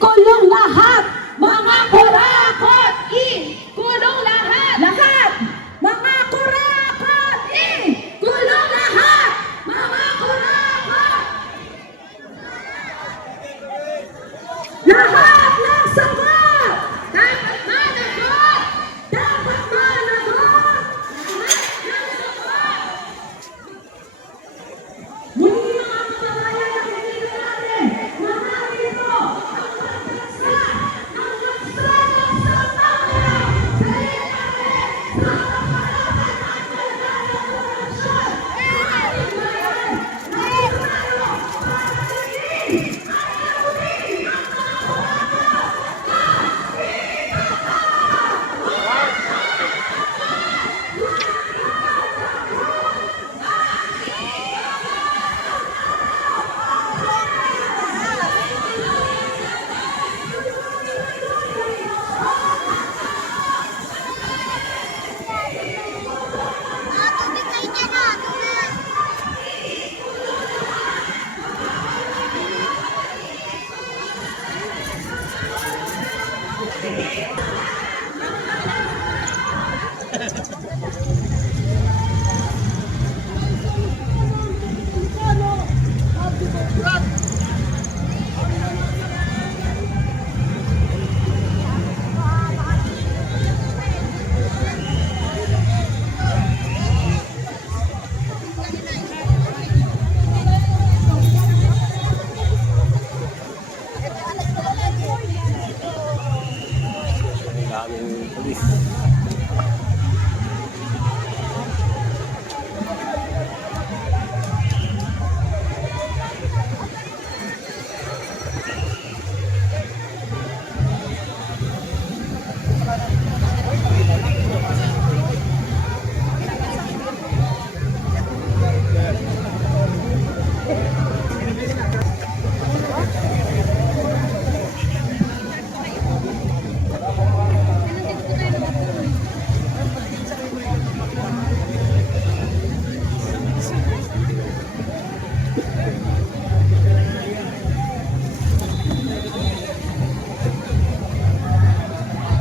Kulong lahat! Mga kurakot! Kulong lahat! Lahat! Mga kurakot! Kulong lahat! Mga kurakot! Lahat ng sagot! Dapat managot! Dapat managot! Lahat ng sagot! Muli mga kababayan, nakikita natin, marami ito ang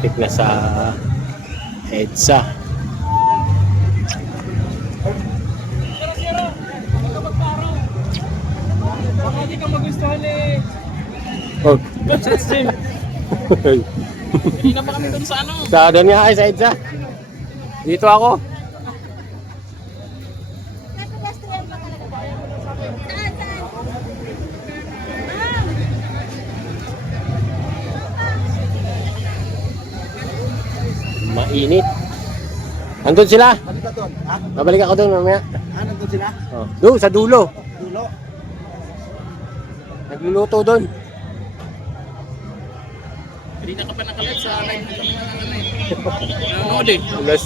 traffic na sa EDSA. Baka di ka magustuhan eh. Oh. Hindi na pa kami dun sa ano. Sa doon nga ay sa EDSA. Dito ako. Mainit. Andun sila. Balik ka doon. Ha? Babalik ako doon mamaya. Nandun sila? Oh. Doon sa dulo. Dulo. Nagluluto doon. Hindi na ka pa nakalive sa live na kami na ano eh. Nanonood eh. Alas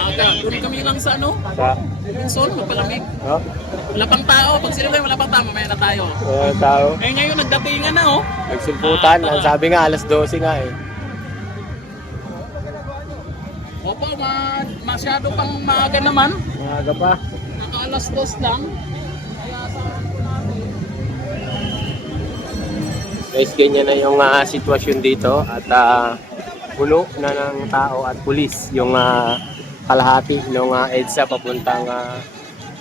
Aga, doon kami lang sa ano. 10. Sa Yung solo, mapalamig. oh. Wala pang tao. Pag sila wala pang tao, mamaya na tayo. Tao. Eh ngayon, nagdatingan na oh. Nagsulputan. Ang sabi nga alas 12 nga eh. Opo, masyado pang maaga naman. Maaga pa. Naka alas 2 lang. Kaya sa natin. Guys, ganyan na yung sitwasyon dito at puno na ng tao at pulis yung kalahati ng EDSA papuntang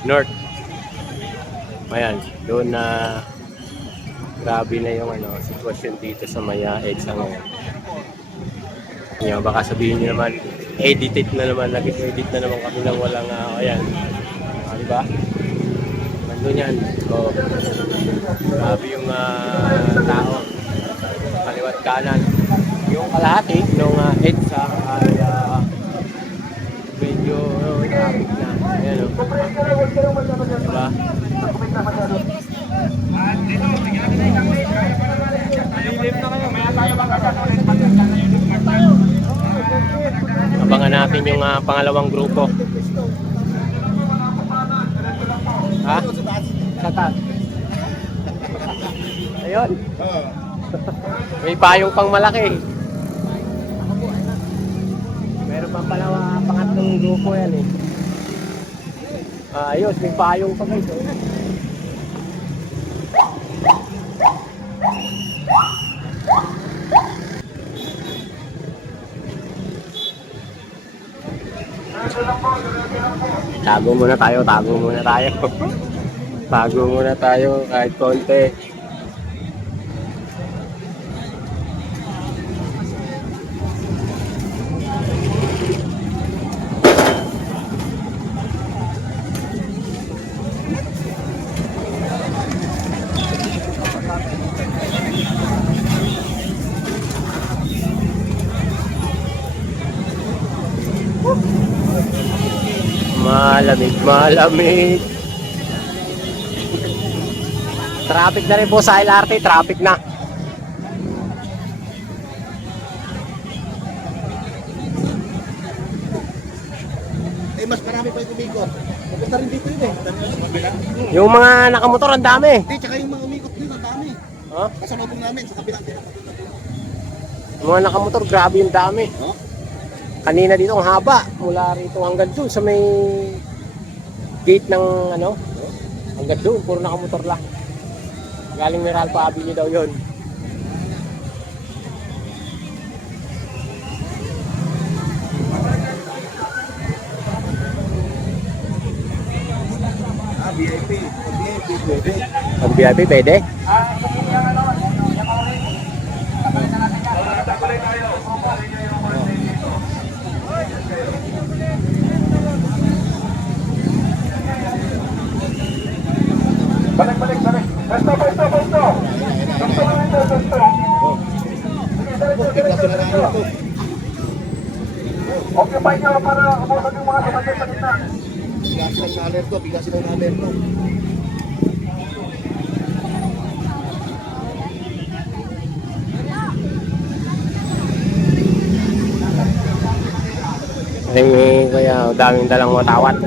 north. Ayan, doon na grabe na yung sitwasyon dito sa Maya EDSA ngayon. Yan, baka sabihin nyo naman, edited na naman, nag-edit na naman kami ng walang, ayan, diba? Nandun yan. So, grabe yung tao. Kaliwat kanan. Yung kalahati ng EDSA ay medyo traffic na. Ayan o. Diba? Abangan natin yung pangalawang grupo. Ha? Sa taas. Ayun. May payong pang malaki. Meron pa pala pangatlong grupo yan eh. Ayos, may payong pa guys. Tago muna tayo, tago muna tayo. Tago muna tayo kahit konti. Malamig, malamig. Traffic na rin po sa LRT, traffic na. Eh, mas marami pa yung umikot. Pupunta rin dito yun eh. Yung mga nakamotor ang dami. Hindi, tsaka yung mga umikot dito, ang dami. Huh? Kasalubong namin sa kabilang din. Yung mga nakamotor, grabe yung dami. Oh? Kanina dito ang haba, mula rito hanggang doon sa may gate ng hanggang doon, puro nakamotor lang. Galing Meralco Avenue daw yun. VIP. VIP, pwede. Ang VIP pwede? Balik. Besto. Kaso na lang ito. Occupy nyo para umusag yung mga tumatay sa gitna. Bigla silang na-alerto, bigla silang na-alerto. Kaya daming dalang watawat.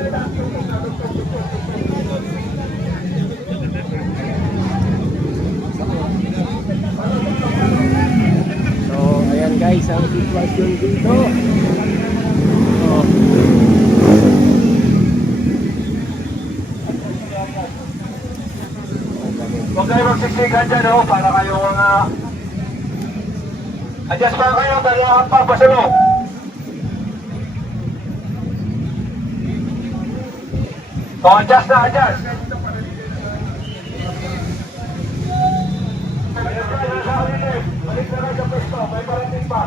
So, ayan guys, ang sitwasyon dito. Oh. Huwag kayo magsiksikan dyan para kayo mga Adjust pa kayo, dalahan pa, pasulong. So, adjust na, adjust. Adjust ka, nasa ulit. Balik na kayo sa pwesto, may parating pa.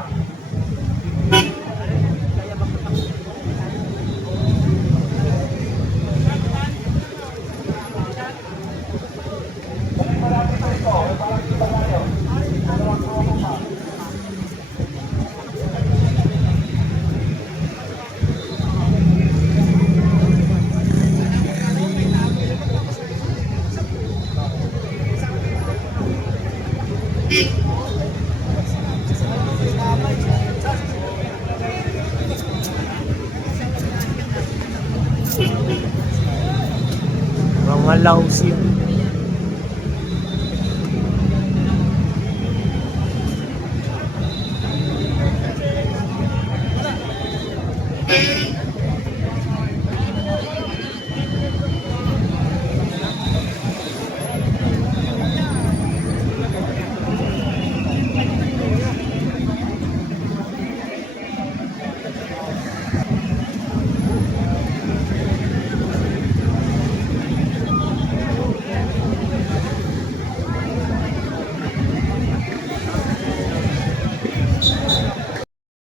Mga laos yun.